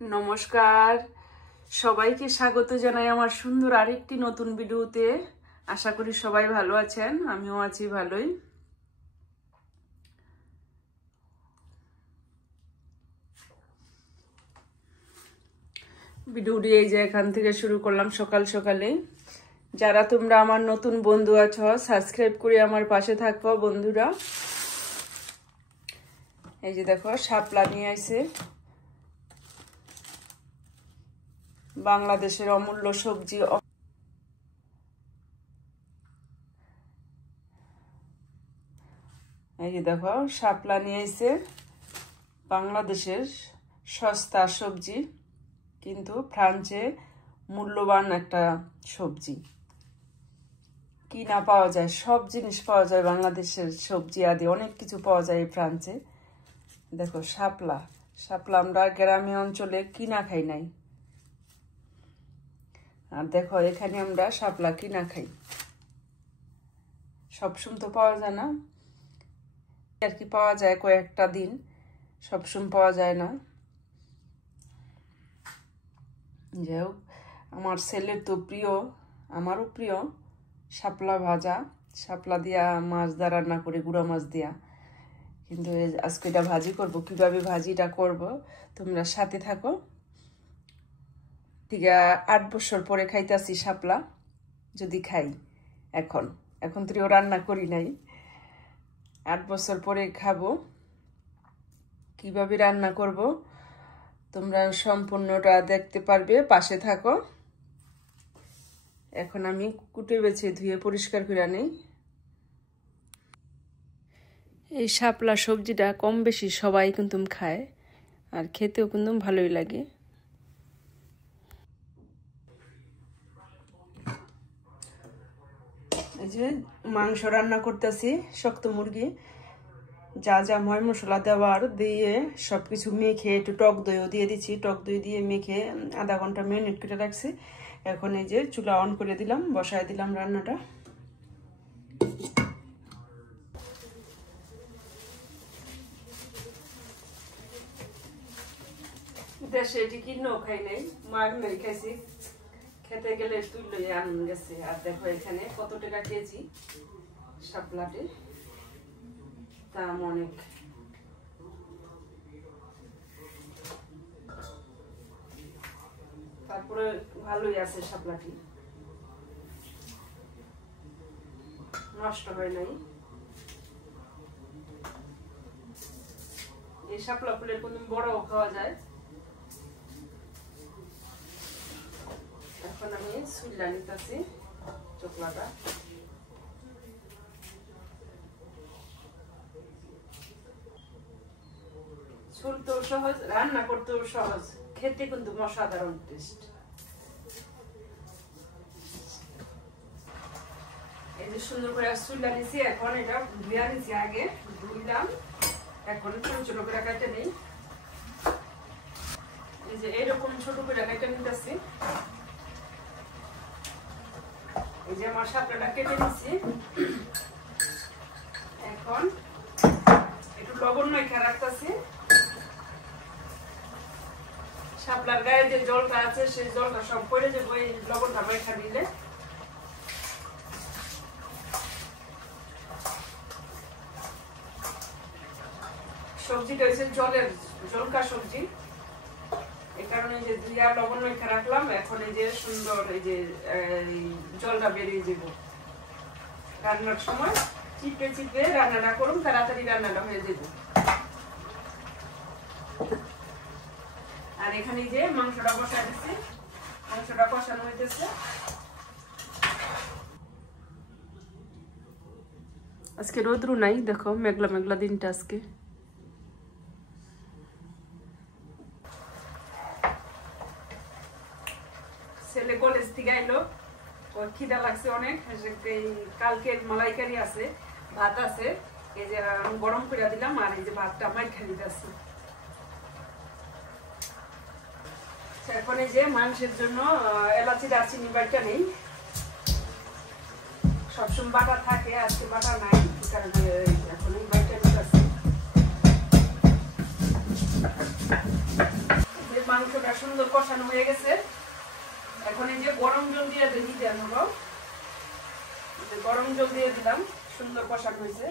নমস্কার, সবাইকে স্বাগত জানাই আমার সুন্দর আরেকটি নতুন ভিডিওতে। আশা করি সবাই ভালো আছেন, আমিও আছি ভালোই। ভিডিওটি এই যে এখান থেকে শুরু করলাম সকাল সকালে। যারা তোমরা আমার নতুন বন্ধু আছো, সাবস্ক্রাইব করে আমার পাশে থাকো বন্ধুরা। এই যে দেখো শাপলা নিয়ে আইছে, বাংলাদেশের অমূল্য সবজি। এই যে দেখো শাপলা নিয়ে আইছে, বাংলাদেশের সস্তা সবজি, কিন্তু ফ্রান্সে মূল্যবান একটা সবজি। কি না পাওয়া যায়, সব জিনিস পাওয়া যায় বাংলাদেশের সবজি আদি, অনেক কিছু পাওয়া যায় এই ফ্রান্সে। দেখো শাপলা, শাপলা আমরা গ্রামে অঞ্চলে কিনা খাই নাই, আর দেখো এখানে আমরা শাপলা কিনা খাই। সবসময় তো পাওয়া যায় না, আর কি পাওয়া যায় কয়েকটা দিন, সবসময় পাওয়া যায় না। যাই হোক, আমার ছেলের তো প্রিয়, আমারও প্রিয় শাপলা ভাজা, শাপলা দিয়া মাছ দা রান্না করে, গুঁড়া মাছ দিয়া। কিন্তু আজকে এটা ভাজি করব, কিভাবে ভাজিটা করব তোমরা সাথে থাকো। ঠিক 8 বছর পরে খাইতেছি শাপলা, যদি খাই। এখন তো রান্না করি নাই, 8 বছর পরে খাবো। কিভাবে রান্না করব তোমরা সম্পূর্ণটা দেখতে পারবে, পাশে থাকো। এখন আমি কুটে বেছে ধুয়ে পরিষ্কার করে নেই। এই শাপলা সবজিটা কম বেশি সবাই কিন্তু খায়, আর খেতেও কিন্তু ভালোই লাগে। এই যে মাংস রান্না করতেছি, শক্ত মুরগি। যা যা ময় মশলা দেওয়ার দিয়ে সবকিছু মেখে, একটু টক দইও দিয়ে দিচ্ছি, টক দই দিয়ে মেখে আধা ঘন্টা মিনিট করে রাখছি। এখন এই যে চুলা অন করে দিলাম, বসায় দিলাম রান্নাটা। দেশে এটি কিনেও খাই নাই, মার নাই খাইছি, খেতে গেলে তুললে আনন্দ গেছে। আর দেখো এখানে কত টাকা কেজি শাপলাটি, দাম অনেক। তারপরে ভালোই আছে শাপলাটি, নষ্ট হয় নাই। এই শাপলা ফুলের কোন বড়ও খাওয়া যায়। এখন আমি সুইলা নিতেছি চোখলাটা। ছুলতেও সহজ, রান্না করতেও সহজ, খেতে কিন্তু অসাধারণ টেস্ট। এই যে সুন্দর করে সুইলা নিছি, এখন এটা ধুইয়া নিছি, আগে ধুইলাম, এখন ছোট ছোট করে কাটে নেই। এই যে এইরকম ছোট করে কাটে নিতেছি। এই যে আমার শাপলাটা কেটে নিচ্ছি, এখন একটু লবণ মেখে রাখতেছি। শাপলার গায়ে যে জলটা আছে সেই জলটা সব পড়ে যাবে এই লবণটা মেখে দিলে। সবজিটা হচ্ছে জলকা সবজি, এই কারণে যে ধুইয়া লবণ মেখে রাখলাম। এখন এই যে সুন্দর এই যে জলটা বেরিয়ে যাব। রান্নার সময় চিপে চিপে রান্নাটা করুন, তাড়াতাড়ি রান্নাটা হয়ে যাব। আর এখানে যে মাংসটা বসা দিচ্ছি, মাংসটা কষানো হইতেছে। আজকে রোদ্রু নাই, দেখো মেঘলা মেঘলা দিনটা আজকে। ছেলে কলেজ থেকে আইলো, ওর খিদা লাগছে অনেক। কালকে মালাইকারি আছে, ভাত আছে, এই যে গরম করে দিলাম, আর এই যে ভাতটা মাইখা দিতেছি। এখন এই যে মাংসের জন্য এলাচি দারচিনি বাটা নেই, সবসময় বাটা থাকে, আজকে বাটা নাই, কারণে এখন এই বাটা নিতেছি। মাংসটা সুন্দর কষানো হয়ে গেছে। এখন এই যে গরম জল দিয়ে দিতে হবে, গরম জল দিয়ে দিলাম, সুন্দর কষানো হয়েছে।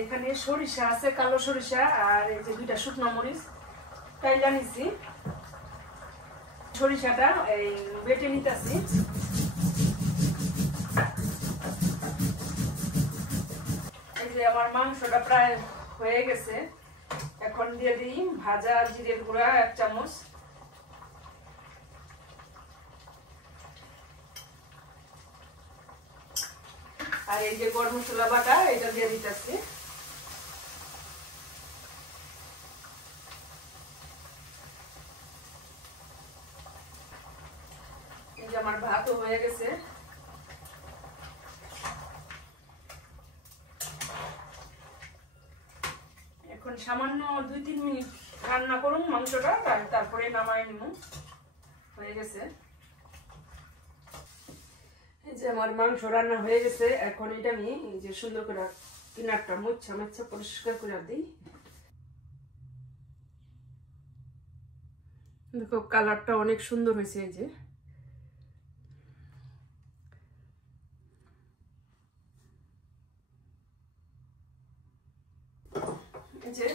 এখানে সরিষা আছে, কালো সরিষা, আর এই যে 2টা শুকনো মরিচ টাইলা নিছি। সরিষাটা এই বেটে নিতেছি। এই যে আমার মাংসটা প্রায় হয়ে গেছে। এখন দিয়ে দিই ভাজা জিরের গুঁড়া 1 চামচ, আর এই যে গরম মশলা বাটা এটা দিয়ে দিতেছি। এই যে আমার ভাতও হয়ে গেছে। এখন সামান্য 2-3 মিনিট রান্না করুন মাংসটা, তারপরে নামাই নিব। হয়ে গেছে। এই যে আমার মাংস রান্না হয়ে গেছে। এখন এটা আমি এই যে সুন্দর করে কিনারটা মুচ্ছা পরিষ্কার করে দিই। দেখো কালারটা অনেক সুন্দর হয়েছে। এই যে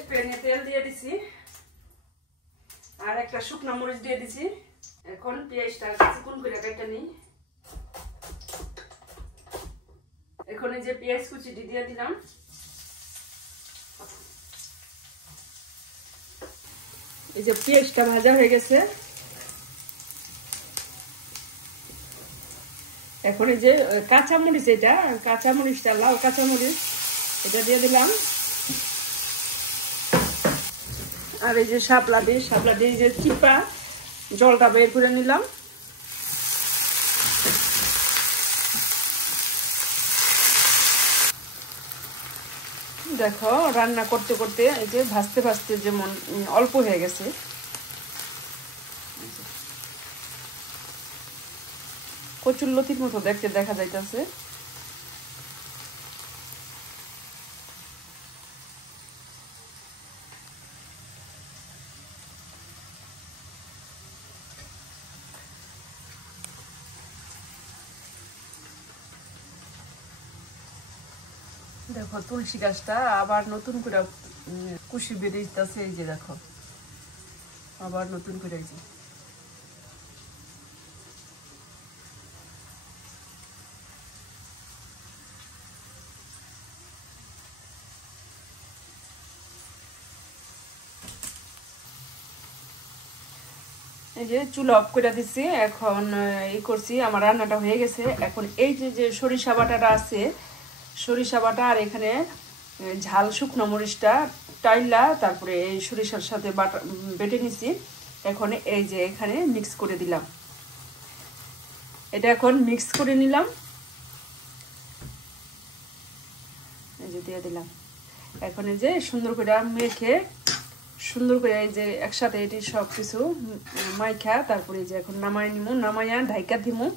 প্যানে তেল দিয়ে দিছি, আর একটা শুকনো মরিচ দিয়ে দিছি। এখন পেঁয়াজটা চিকন করে কেটে নিই। এখন এই যে পেঁয়াজ কুচিটি দিয়ে দিলাম। এই যে পেঁয়াজটা ভাজা হয়ে গেছে। এখন এই যে কাঁচামরিচ, এটা কাঁচামরিচটা লাল কাঁচামরিচ এটা দিয়ে দিলাম। আর এই যে শাপলা দিয়ে যে চিপা জলটা বের করে নিলাম। দেখো রান্না করতে করতে এই যে ভাজতে যেমন অল্প হয়ে গেছে। কচুরলতির মতো দেখতে দেখা যাইতেছে। দেখো তুলসী গাছটা আবার নতুন করে কুশি বেরিয়েছে। এই যে দেখো আবার নতুন করে এই যে চুলা অফ করে দিচ্ছি। এখন এই করছি, আমার রান্নাটা হয়ে গেছে। এখন এই যে সরিষা বাটাটা আছে, সরিষা বাটা আর এখানে ঝাল শুকনো মরিচটা টাইলা তারপরে এই সরিষার সাথে বাটা বেটে নিছি। এখন এই যে এখানে মিক্স করে দিলাম। এটা এখন মিক্স করে নিলাম। এই যে দিয়ে দিলাম। এখন এই যে সুন্দর করে মেখে সুন্দর করে এই যে একসাথে এটি সব কিছু মাইখা তারপরে যে এখন নামাই নিমু, নামাইয়া ঢাইকা দিমু।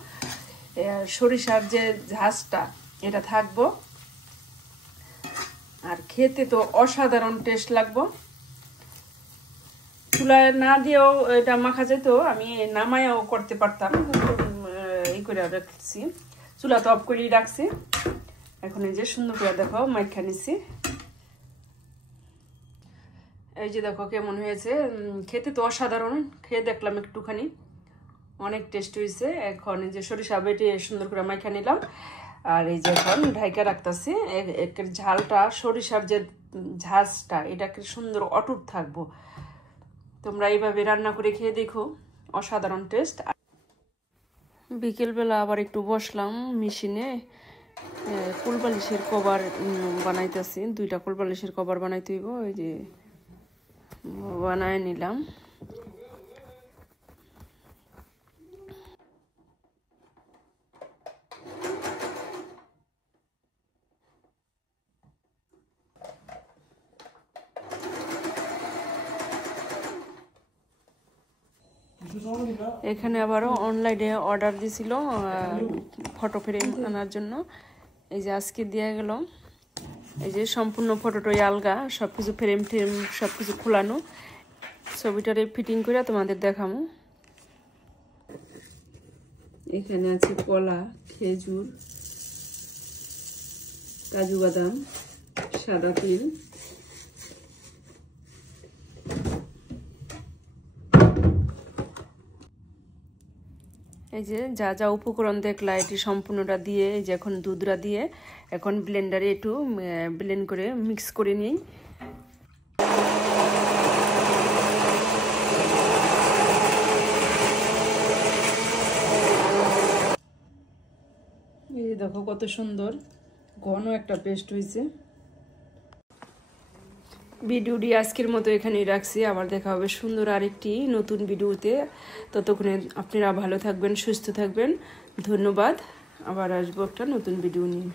সরিষার যে ঝাঁজটা এটা থাকবো, আর খেতে তো অসাধারণ টেস্ট লাগবো। চুলায় না দিয়েও এটা মাখা যেত, আমি নামাইয়াও করতে পারতাম, এই করে রাখছি। চুলা তো অফ করেই রাখছি। এখন এই যে সুন্দর করে দেখো মাইখা নিছি। এই যে দেখো কেমন হয়েছে, খেতে তো অসাধারণ। খেয়ে দেখলাম একটুখানি, অনেক টেস্ট হয়েছে। এখন এই যে সরিষা বেটে সুন্দর করে মাইখা নিলাম, আর এই যে এখন ঢাইকা রাখতেছি। এর ঝালটা সরিষার যে ঝাঁজটা এটাকে সুন্দর অটুট থাকবো। তোমরা এইভাবে রান্না করে খেয়ে দেখো, অসাধারণ টেস্ট। বিকেলবেলা আবার একটু বসলাম মেশিনে, কুলবালিশের কভার বানাইতেছি। 2টা কুলবালিশের কভার বানাইতে হইব। ওই যে বানায় নিলাম। এখানে আবারও অনলাইনে অর্ডার দিছিল ফটো ফ্রেম আনার জন্য। এই যে আজকে দিয়ে গেল, এই যে সম্পূর্ণ ফটোটাই আলগা, সব কিছু ফ্রেম ফ্রেম সব কিছু খোলানো। ছবিটারে ফিটিং করে তোমাদের দেখাবো। এখানে আছে কলা, খেজুর, কাজু বাদাম, সাদা তিল, এই যে যা যা উপকরণ দেখলা এটি সম্পূর্ণটা দিয়ে, এই যে এখন দুধটা দিয়ে এখন ব্লেন্ডারে একটু ব্লেন্ড করে মিক্স করে নিই। এই যে দেখো কত সুন্দর ঘন একটা পেস্ট হয়েছে। ভিডিওটি আজকের মতো এখানেই রাখছি, আবার দেখা হবে সুন্দর আরেকটি নতুন ভিডিওতে। ততক্ষণে আপনারা ভালো থাকবেন, সুস্থ থাকবেন। ধন্যবাদ। আবার আসবো একটা নতুন ভিডিও নিয়ে।